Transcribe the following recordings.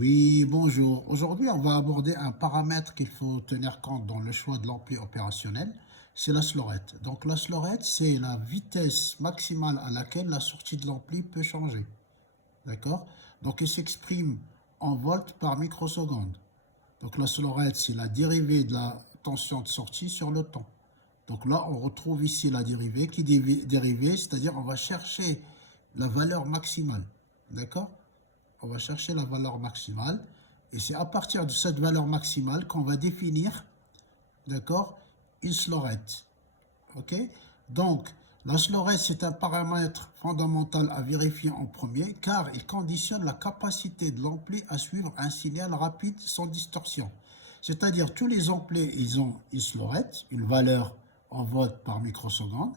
Oui, bonjour. Aujourd'hui, on va aborder un paramètre qu'il faut tenir compte dans le choix de l'ampli opérationnel, c'est la slorette. Donc la slorette, c'est la vitesse maximale à laquelle la sortie de l'ampli peut changer. D'accord? Donc il s'exprime en volts par microseconde. Donc la slorette, c'est la dérivée de la tension de sortie sur le temps. Donc là, on retrouve ici la dérivée qui est dérivée, c'est-à-dire on va chercher la valeur maximale. D'accord? On va chercher la valeur maximale. Et c'est à partir de cette valeur maximale qu'on va définir, d'accord, une slorette. OK? Donc, la slorette, c'est un paramètre fondamental à vérifier en premier car il conditionne la capacité de l'ampli à suivre un signal rapide sans distorsion. C'est-à-dire, tous les amplis, ils ont une slorette, une valeur en volts par microseconde.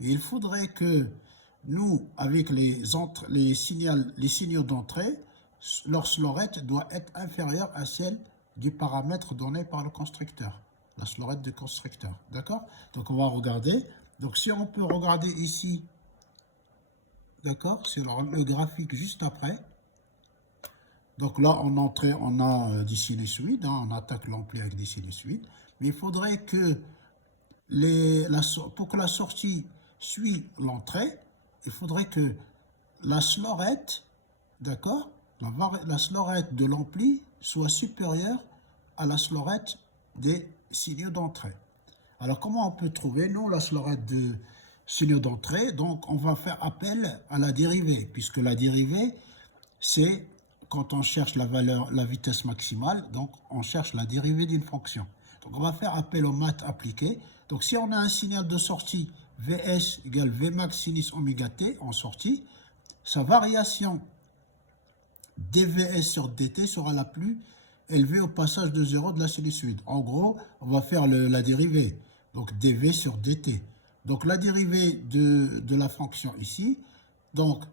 Et il faudrait que nous, avec les signaux d'entrée, leur slorette doit être inférieure à celle du paramètre donné par le constructeur, la slorette du constructeur. D'accord? Donc on va regarder. Donc si on peut regarder ici, d'accord, sur le graphique juste après. Donc là, en entrée, on a des sinusoïdes, hein, on attaque l'ampli avec des sinusoïdes. Mais il faudrait que pour que la sortie suive l'entrée, il faudrait que la slorette, d'accord, la slorette de l'ampli soit supérieure à la slorette des signaux d'entrée. Alors, comment on peut trouver, nous, la slorette de signaux d'entrée? Donc, on va faire appel à la dérivée, puisque la dérivée, c'est quand on cherche la valeur, la vitesse maximale, donc on cherche la dérivée d'une fonction. Donc, on va faire appel aux maths appliquées. Donc, si on a un signal de sortie Vs égale Vmax sinus oméga t en sortie, sa variation dvs sur dt sera la plus élevée au passage de 0 de la sinusoïde. En gros, on va faire la dérivée, donc dv sur dt. Donc la dérivée de la fonction ici, donc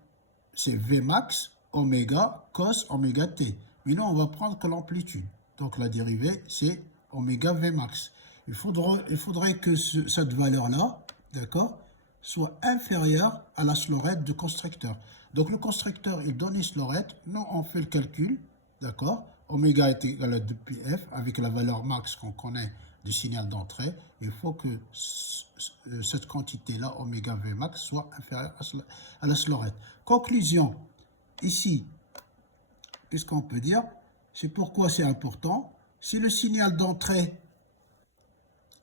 c'est Vmax oméga cos oméga t. Mais nous, on va prendre que l'amplitude. Donc la dérivée, c'est oméga Vmax. Il faudrait que cette valeur-là, d'accord, soit inférieure à la slorette du constructeur. Donc le constructeur, il donne une slorette, nous on fait le calcul, d'accord, oméga est égal à 2πf avec la valeur max qu'on connaît du signal d'entrée. Il faut que cette quantité-là, oméga Vmax, soit inférieure à la slorette. Conclusion, ici, qu'est-ce qu'on peut dire? C'est pourquoi c'est important. Si le signal d'entrée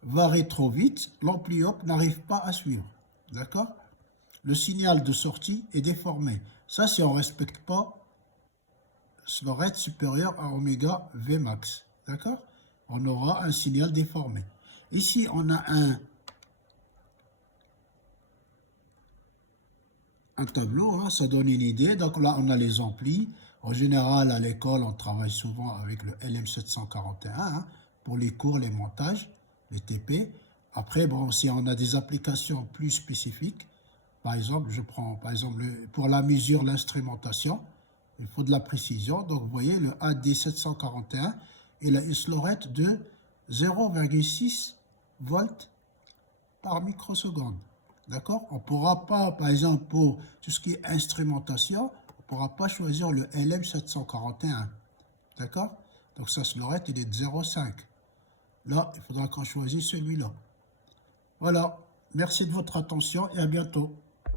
varie trop vite, l'ampli op n'arrive pas à suivre. D'accord? Le signal de sortie est déformé. Ça, si on ne respecte pas slorette supérieure à oméga Vmax. D'accord? On aura un signal déformé. Ici, on a un tableau, hein, ça donne une idée. Donc là, on a les amplis. En général, à l'école, on travaille souvent avec le LM741 hein, pour les cours, les montages, les TP. Après, bon, si on a des applications plus spécifiques, par exemple, je prends par exemple pour la mesure, l'instrumentation, il faut de la précision. Donc, vous voyez, le AD741, il a une slorette de 0,6 volts par microseconde. D'accord? On ne pourra pas, par exemple, pour tout ce qui est instrumentation, on ne pourra pas choisir le LM741. D'accord? Donc, sa slorette, il est de 0,5. Là, il faudra qu'on choisisse celui-là. Voilà. Merci de votre attention et à bientôt.